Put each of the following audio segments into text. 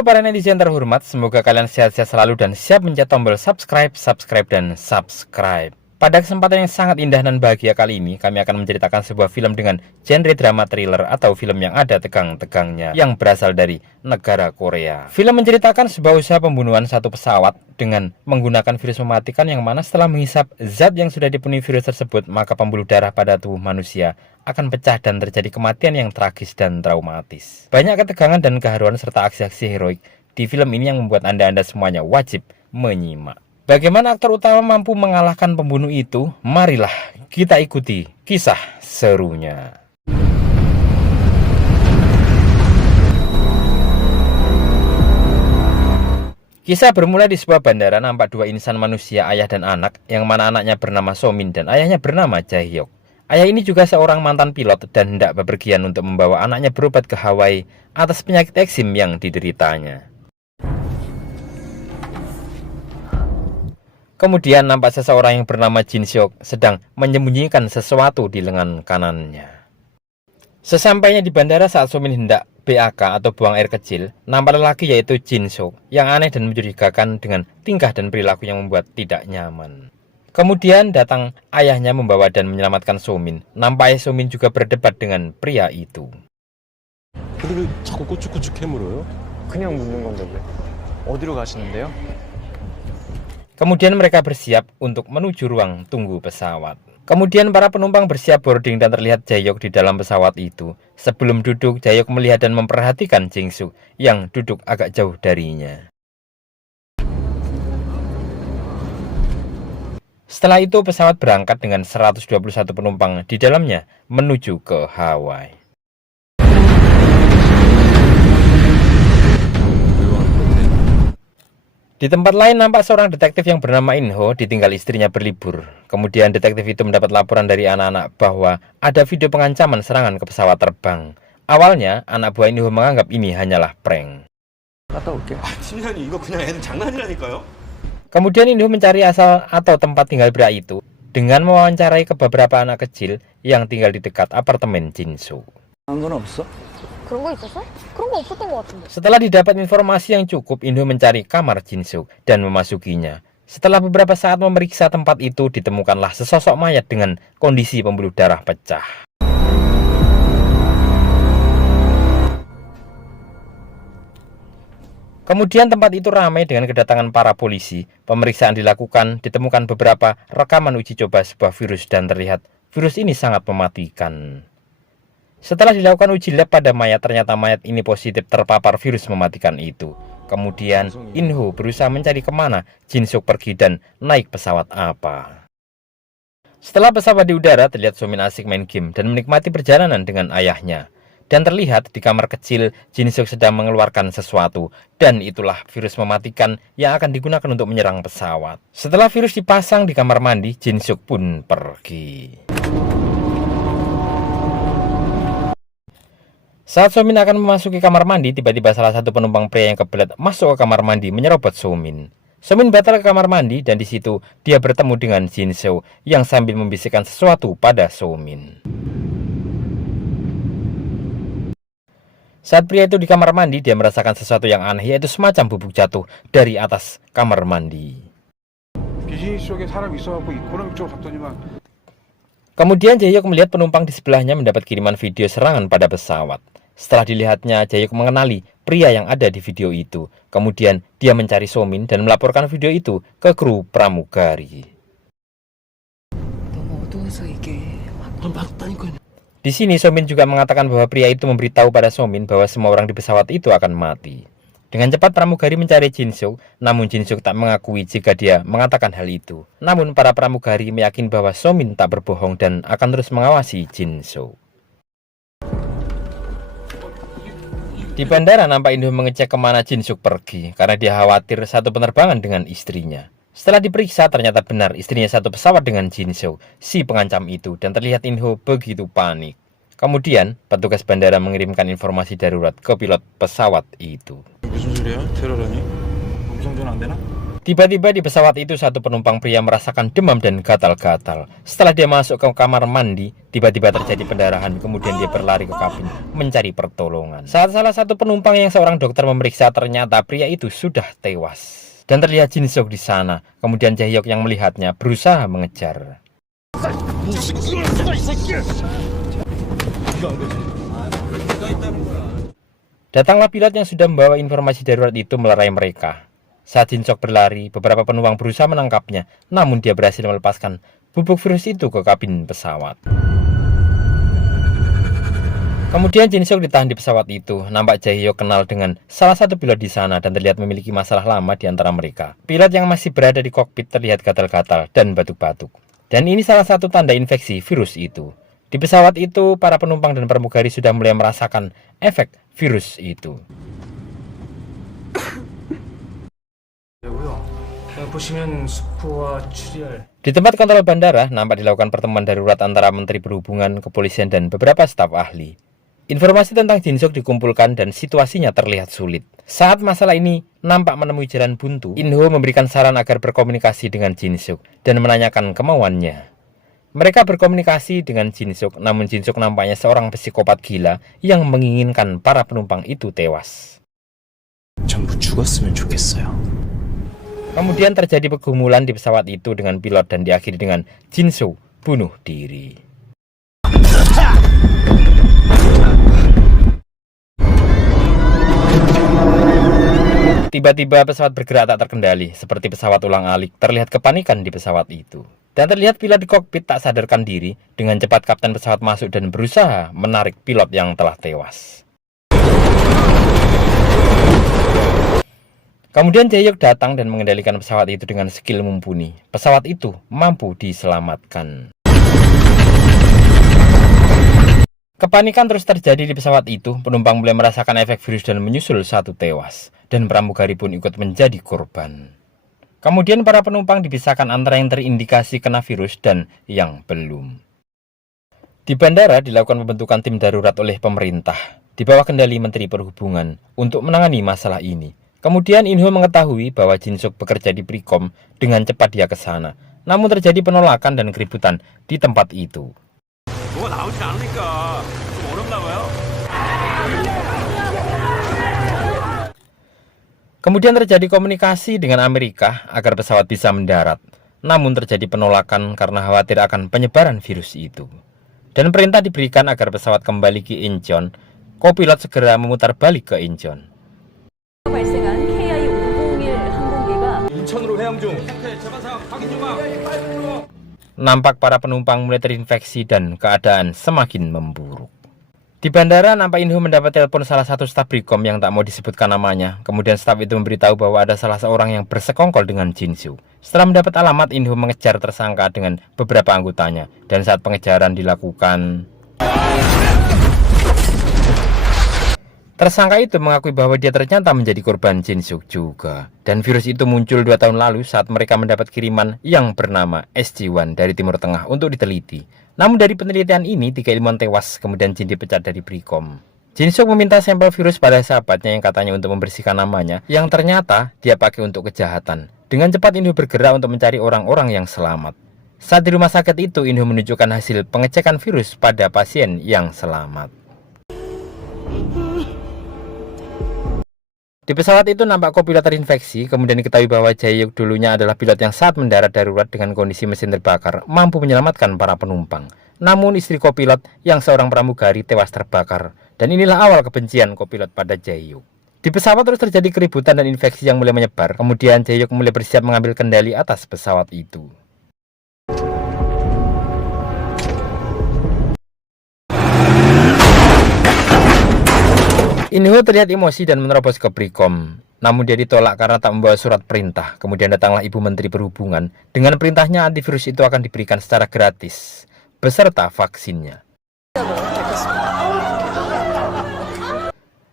Halo para netizen terhormat, semoga kalian sehat-sehat selalu dan siap mencet tombol subscribe, dan subscribe. Pada kesempatan yang sangat indah dan bahagia kali ini, kami akan menceritakan sebuah film dengan genre drama thriller atau film yang ada tegang-tegangnya yang berasal dari negara Korea. Film menceritakan sebuah usaha pembunuhan satu pesawat dengan menggunakan virus mematikan yang mana setelah menghisap zat yang sudah dipenuhi virus tersebut, maka pembuluh darah pada tubuh manusia akan pecah dan terjadi kematian yang tragis dan traumatis. Banyak ketegangan dan keharuan serta aksi-aksi heroik di film ini yang membuat Anda semuanya wajib menyimak. Bagaimana aktor utama mampu mengalahkan pembunuh itu? Marilah kita ikuti kisah serunya. Kisah bermula di sebuah bandara. Nampak dua insan manusia, ayah dan anak, yang mana anaknya bernama Somin dan ayahnya bernama Jaehyuk. Ayah ini juga seorang mantan pilot dan hendak bepergian untuk membawa anaknya berobat ke Hawaii atas penyakit eksim yang dideritanya. Kemudian nampak seseorang yang bernama Jin Seok sedang menyembunyikan sesuatu di lengan kanannya. Sesampainya di bandara saat Somin hendak BAK atau buang air kecil, nampak lelaki yaitu Jin Seok yang aneh dan mencurigakan dengan tingkah dan perilaku yang membuat tidak nyaman. Kemudian datang ayahnya membawa dan menyelamatkan Somin. Nampak ayah Somin juga berdebat dengan pria itu. 근데 왜 자꾸 꼬죽꼬죽 캐물어요? 그냥 묻는 건데 왜? 어디로 가시는데요? Kemudian mereka bersiap untuk menuju ruang tunggu pesawat. Kemudian para penumpang bersiap boarding dan terlihat Jaehyuk di dalam pesawat itu. Sebelum duduk, Jaehyuk melihat dan memperhatikan Jin-suk yang duduk agak jauh darinya. Setelah itu pesawat berangkat dengan 121 penumpang di dalamnya menuju ke Hawaii. Di tempat lain nampak seorang detektif yang bernama Inho ditinggal istrinya berlibur. Kemudian detektif itu mendapat laporan dari anak-anak bahwa ada video pengancaman serangan ke pesawat terbang. Awalnya anak buah Inho menganggap ini hanyalah prank. 갔다 올게. 팀장님 이거 그냥 애는 장난이라니까요? Kemudian Inho mencari asal atau tempat tinggal pria itu dengan mewawancarai ke beberapa anak kecil yang tinggal di dekat apartemen Jin-suk. 한 건 없어? 그런 거 있었어? 그런 거 없었던 것 같은데. Setelah didapat informasi yang cukup, Inho mencari kamar Jin-suk dan memasukinya. Setelah beberapa saat memeriksa tempat itu, ditemukanlah sesosok mayat dengan kondisi pembuluh darah pecah. Kemudian tempat itu ramai dengan kedatangan para polisi. Pemeriksaan dilakukan, ditemukan beberapa rekaman uji coba sebuah virus dan terlihat virus ini sangat mematikan. Setelah dilakukan uji lab pada mayat, ternyata mayat ini positif terpapar virus mematikan itu. Kemudian Inho berusaha mencari kemana Jin-suk pergi dan naik pesawat apa. Setelah pesawat di udara, terlihat Somin asik main game dan menikmati perjalanan dengan ayahnya. Dan terlihat di kamar kecil Jin-suk sedang mengeluarkan sesuatu. Dan itulah virus mematikan yang akan digunakan untuk menyerang pesawat. Setelah virus dipasang di kamar mandi, Jin-suk pun pergi. Saat Somin akan memasuki kamar mandi, tiba-tiba salah satu penumpang pria yang kebelet masuk ke kamar mandi menyerobot Somin. Somin batal ke kamar mandi dan di situ dia bertemu dengan Jin-suk yang sambil membisikkan sesuatu pada Somin. Saat pria itu di kamar mandi, dia merasakan sesuatu yang aneh, yaitu semacam bubuk jatuh dari atas kamar mandi. Kemudian Jaehyuk melihat penumpang di sebelahnya mendapat kiriman video serangan pada pesawat. Setelah dilihatnya, Jaehyuk mengenali pria yang ada di video itu. Kemudian dia mencari Somin dan melaporkan video itu ke kru pramugari. Di sini Somin juga mengatakan bahwa pria itu memberitahu pada Somin bahwa semua orang di pesawat itu akan mati. Dengan cepat pramugari mencari Jin-suk, namun Jin-suk tak mengakui jika dia mengatakan hal itu. Namun para pramugari meyakini bahwa Somin tak berbohong dan akan terus mengawasi Jin-suk. Di bandara nampak Inho mengecek kemana Jin-suk pergi karena dia khawatir satu penerbangan dengan istrinya. Setelah diperiksa ternyata benar istrinya satu pesawat dengan Jin-suk, si pengancam itu, dan terlihat Inho begitu panik. Kemudian petugas bandara mengirimkan informasi darurat ke pilot pesawat itu. 무슨 소리야? 테러라니? 음성 전화 안 되나? Tiba-tiba di pesawat itu satu penumpang pria merasakan demam dan gatal-gatal. Setelah dia masuk ke kamar mandi, tiba-tiba terjadi pendarahan, kemudian dia berlari ke kabin mencari pertolongan. Saat salah satu penumpang yang seorang dokter memeriksa, ternyata pria itu sudah tewas. Dan terlihat Jin Suk di sana. Kemudian Jae-hyuk yang melihatnya berusaha mengejar. Datanglah pilot yang sudah membawa informasi darurat itu melerai mereka. Saat Jin Suk berlari, beberapa penumpang berusaha menangkapnya, namun dia berhasil melepaskan bubuk virus itu ke kabin pesawat. Kemudian Jin Suk ditahan di pesawat itu. Nampak Jae-hyuk kenal dengan salah satu pilot di sana dan terlihat memiliki masalah lama di antara mereka. Pilot yang masih berada di kokpit terlihat gatal-gatal dan batuk-batuk. Dan ini salah satu tanda infeksi virus itu. Di pesawat itu, para penumpang dan pramugari sudah mulai merasakan efek virus itu. Di tempat kontrol bandara, nampak dilakukan pertemuan darurat antara Menteri Perhubungan, Kepolisian, dan beberapa staf ahli. Informasi tentang Jin Suk dikumpulkan dan situasinya terlihat sulit. Saat masalah ini nampak menemui jalan buntu, In-ho memberikan saran agar berkomunikasi dengan Jin Suk dan menanyakan kemauannya. Mereka berkomunikasi dengan Jin Suk, namun Jin Suk nampaknya seorang psikopat gila yang menginginkan para penumpang itu tewas. 전부 죽었으면 좋겠어요. Kemudian terjadi pergumulan di pesawat itu dengan pilot dan diakhiri dengan Jin Suk bunuh diri. Tiba-tiba pesawat bergerak tak terkendali, seperti pesawat ulang-alik. Terlihat kepanikan di pesawat itu. Dan terlihat pilot di kokpit tak sadarkan diri. Dengan cepat kapten pesawat masuk dan berusaha menarik pilot yang telah tewas. Kemudian Jae-hyuk datang dan mengendalikan pesawat itu dengan skill mumpuni. Pesawat itu mampu diselamatkan. Kepanikan terus terjadi di pesawat itu. Penumpang mulai merasakan efek virus dan menyusul satu tewas. Dan pramugari pun ikut menjadi korban. Kemudian para penumpang dipisahkan antara yang terindikasi kena virus dan yang belum. Di bandara dilakukan pembentukan tim darurat oleh pemerintah di bawah kendali Menteri Perhubungan untuk menangani masalah ini. Kemudian In-ho mengetahui bahwa Jin Suk bekerja di Prikom, dengan cepat dia ke sana. Namun terjadi penolakan dan keributan di tempat itu. Kemudian terjadi komunikasi dengan Amerika agar pesawat bisa mendarat. Namun terjadi penolakan karena khawatir akan penyebaran virus itu. Dan perintah diberikan agar pesawat kembali ke Incheon. Kopilot segera memutar balik ke Incheon. 발생한 KI-501 항공기가 인천으로 해양 중. Nampak para penumpang mulai terinfeksi dan keadaan semakin memburuk. Di bandara, nampak In-ho mendapat telepon salah satu staf Prikom yang tak mau disebutkan namanya. Kemudian staf itu memberitahu bahwa ada salah seorang yang bersekongkol dengan Jin Suk. Setelah mendapat alamat, In-ho mengejar tersangka dengan beberapa anggotanya. Dan saat pengejaran dilakukan, tersangka itu mengakui bahwa dia ternyata menjadi korban Jin Suk juga. Dan virus itu muncul 2 tahun lalu saat mereka mendapat kiriman yang bernama SG-1 dari Timur Tengah untuk diteliti. Namun dari penelitian ini, 3 ilmuwan tewas, kemudian Jin dipecat dari Prikom. Jin Suk meminta sampel virus pada sahabatnya yang katanya untuk membersihkan namanya, yang ternyata dia pakai untuk kejahatan. Dengan cepat In-ho bergerak untuk mencari orang-orang yang selamat. Saat di rumah sakit itu, In-ho menunjukkan hasil pengecekan virus pada pasien yang selamat. Di pesawat itu nampak kopilot terinfeksi, kemudian diketahui bahwa Jae-hyuk dulunya adalah pilot yang saat mendarat darurat dengan kondisi mesin terbakar, mampu menyelamatkan para penumpang. Namun istri kopilot yang seorang pramugari tewas terbakar, dan inilah awal kebencian kopilot pada Jae-hyuk. Di pesawat terus terjadi keributan dan infeksi yang mulai menyebar, kemudian Jae-hyuk mulai bersiap mengambil kendali atas pesawat itu. In-ho terlihat emosi dan menerobos ke Prikom. Namun dia ditolak karena tak membawa surat perintah. Kemudian datanglah Ibu Menteri Perhubungan. Dengan perintahnya antivirus itu akan diberikan secara gratis, beserta vaksinnya.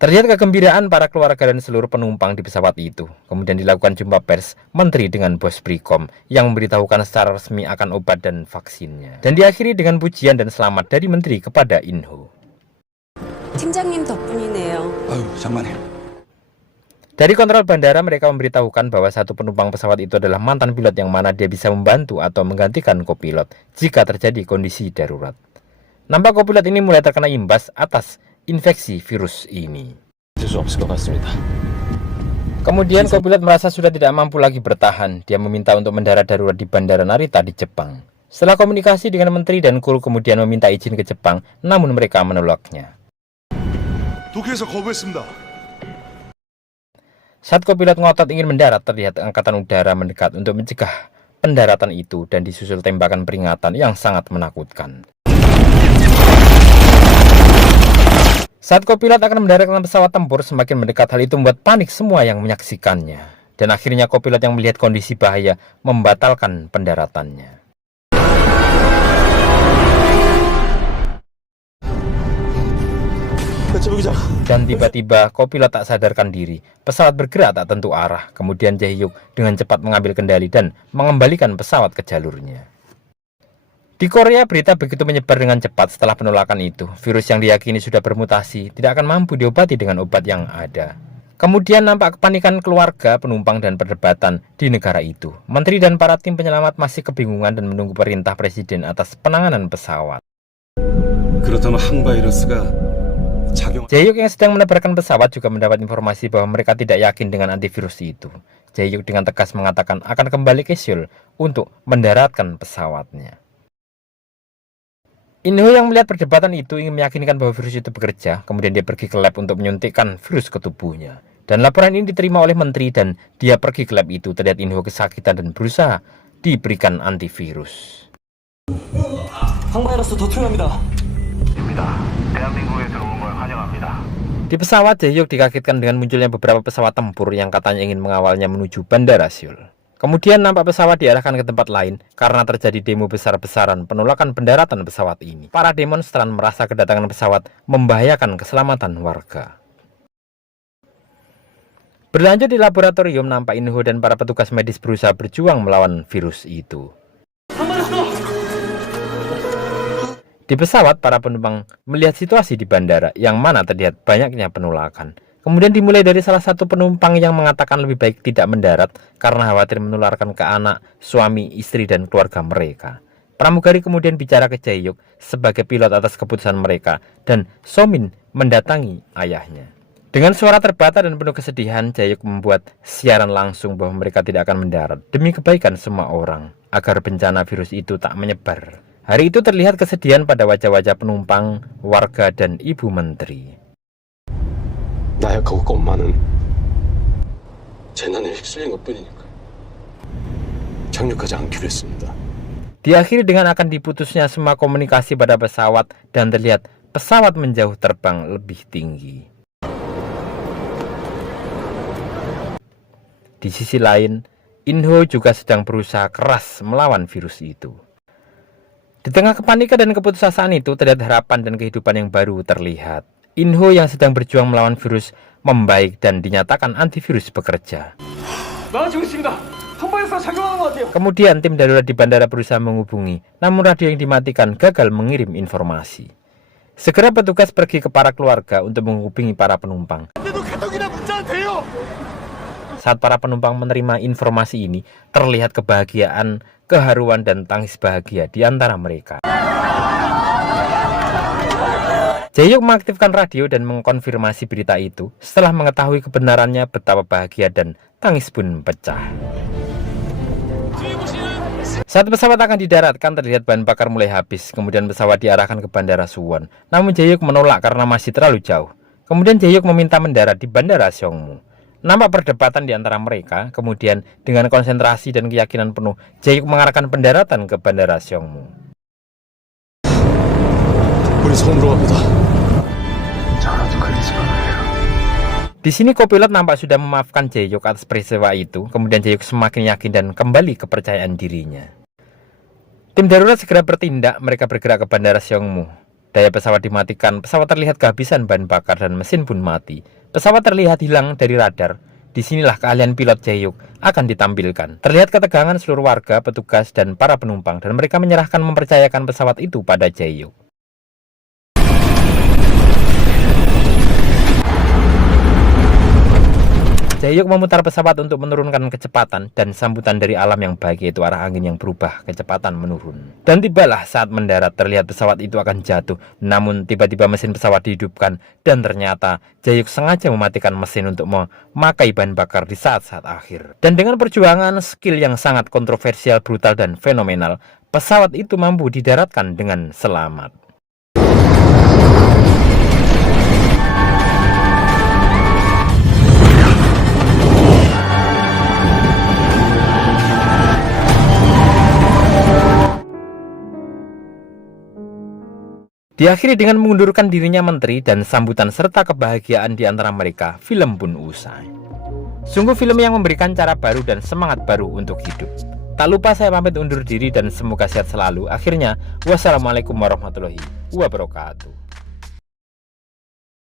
Terlihat kegembiraan para keluarga dan seluruh penumpang di pesawat itu. Kemudian dilakukan jumpa pers Menteri dengan bos Prikom yang memberitahukan secara resmi akan obat dan vaksinnya. Dan diakhiri dengan pujian dan selamat dari Menteri kepada In-ho. 팀장님 덕분이네요. 아유, 장난해. Dari kontrol bandara, mereka memberitahukan bahwa satu penumpang pesawat itu adalah mantan pilot yang mana dia bisa membantu atau menggantikan kopilot jika terjadi kondisi darurat. Nampak kopilot ini mulai terkena imbas atas infeksi virus ini. 수 없을 것 같습니다. Kemudian kopilot merasa sudah tidak mampu lagi bertahan. Dia meminta untuk mendarat darurat di Bandara Narita di Jepang. Setelah komunikasi dengan menteri dan kru kemudian meminta izin ke Jepang, namun mereka menolaknya. 도쿄에서 거부했습니다. Saat kopilot ngotot ingin mendarat, terlihat angkatan udara mendekat untuk mencegah pendaratan itu dan disusul tembakan peringatan yang sangat menakutkan. Saat kopilot akan mendaratkan pesawat tempur, semakin mendekat hal itu membuat panik semua yang menyaksikannya. Dan akhirnya kopilot yang melihat kondisi bahaya membatalkan pendaratannya. Dan tiba-tiba kopilot tak sadarkan diri. Pesawat bergerak tak tentu arah. Kemudian Jae-hyuk dengan cepat mengambil kendali dan mengembalikan pesawat ke jalurnya. Di Korea berita begitu menyebar dengan cepat setelah penolakan itu. Virus yang diyakini sudah bermutasi tidak akan mampu diobati dengan obat yang ada. Kemudian nampak kepanikan keluarga, penumpang dan perdebatan di negara itu. Menteri dan para tim penyelamat masih kebingungan dan menunggu perintah presiden atas penanganan pesawat. 그렇다면 항바이러스가 Jae-hyuk yang sedang menerbangkan pesawat juga mendapat informasi bahwa mereka tidak yakin dengan antivirus itu. Jae-hyuk dengan tegas mengatakan akan kembali ke Seoul untuk mendaratkan pesawatnya. In-ho yang melihat perdebatan itu ingin meyakinkan bahwa virus itu bekerja, kemudian dia pergi ke lab untuk menyuntikkan virus ke tubuhnya. Dan laporan ini diterima oleh menteri dan dia pergi ke lab itu. Terlihat In-ho kesakitan dan berusaha diberikan antivirus. 항바이러스 도출합니다. Di pesawat, Jae-hyuk dikagetkan dengan munculnya beberapa pesawat tempur yang katanya ingin mengawalnya menuju Bandara Seoul. Kemudian nampak pesawat diarahkan ke tempat lain karena terjadi demo besar-besaran penolakan pendaratan pesawat ini. Para demonstran merasa kedatangan pesawat membahayakan keselamatan warga. Berlanjut di laboratorium, nampak In-ho dan para petugas medis berusaha berjuang melawan virus itu. Di pesawat, para penumpang melihat situasi di bandara yang mana terlihat banyaknya penolakan. Kemudian dimulai dari salah satu penumpang yang mengatakan lebih baik tidak mendarat karena khawatir menularkan ke anak, suami, istri, dan keluarga mereka. Pramugari kemudian bicara ke Jae-hyuk sebagai pilot atas keputusan mereka dan So-min mendatangi ayahnya. Dengan suara terbata dan penuh kesedihan, Jae-hyuk membuat siaran langsung bahwa mereka tidak akan mendarat demi kebaikan semua orang agar bencana virus itu tak menyebar. Hari itu terlihat kesedihan pada wajah-wajah penumpang, warga, dan ibu menteri. 나약하고 엄마는 재난에 휩쓸린 것뿐이니까 착륙하지 않기로 했습니다. Diakhiri dengan akan diputusnya semua komunikasi pada pesawat dan terlihat pesawat menjauh terbang lebih tinggi. Di sisi lain, In-ho juga sedang berusaha keras melawan virus itu. Di tengah kepanikan dan keputusasaan itu, terlihat harapan dan kehidupan yang baru terlihat. In-ho yang sedang berjuang melawan virus membaik dan dinyatakan antivirus bekerja. Kemudian tim darurat di bandara berusaha menghubungi, namun radio yang dimatikan gagal mengirim informasi. Segera petugas pergi ke para keluarga untuk menghubungi para penumpang. Saat para penumpang menerima informasi ini, terlihat kebahagiaan, keharuan, dan tangis bahagia di antara mereka. Jae-hyuk mengaktifkan radio dan mengkonfirmasi berita itu. Setelah mengetahui kebenarannya, betapa bahagia dan tangis pun pecah. Saat pesawat akan didaratkan, terlihat bahan bakar mulai habis. Kemudian pesawat diarahkan ke Bandara Suwon. Namun Jae-hyuk menolak karena masih terlalu jauh. Kemudian Jae-hyuk meminta mendarat di Bandara Seongmu. Nampak perdebatan di antara mereka. Kemudian dengan konsentrasi dan keyakinan penuh, Jae-hyuk mengarahkan pendaratan ke Bandara Seongmu. 우리 섬으로 갑니다. Di sini kopilot nampak sudah memaafkan Jae-hyuk atas peristiwa itu. Kemudian Jae-hyuk semakin yakin dan kembali kepercayaan dirinya. Tim darurat segera bertindak. Mereka bergerak ke Bandara Seongmu. Daya pesawat dimatikan. Pesawat terlihat kehabisan bahan bakar dan mesin pun mati. Pesawat terlihat hilang dari radar. Disinilah keahlian pilot Jae-hyuk akan ditampilkan. Terlihat ketegangan seluruh warga, petugas, dan para penumpang. Dan mereka menyerahkan mempercayakan pesawat itu pada Jae-hyuk. Jae-hyuk memutar pesawat untuk menurunkan kecepatan dan sambutan dari alam yang baik yaitu arah angin yang berubah, kecepatan menurun. Dan tibalah saat mendarat terlihat pesawat itu akan jatuh, namun tiba-tiba mesin pesawat dihidupkan dan ternyata Jae-hyuk sengaja mematikan mesin untuk memakai bahan bakar di saat-saat akhir. Dan dengan perjuangan skill yang sangat kontroversial, brutal dan fenomenal, pesawat itu mampu didaratkan dengan selamat. Diakhiri dengan mengundurkan dirinya menteri dan sambutan serta kebahagiaan di antara mereka, film pun usai. Sungguh film yang memberikan cara baru dan semangat baru untuk hidup. Tak lupa saya pamit undur diri dan semoga sehat selalu. Akhirnya, wassalamualaikum warahmatullahi wabarakatuh.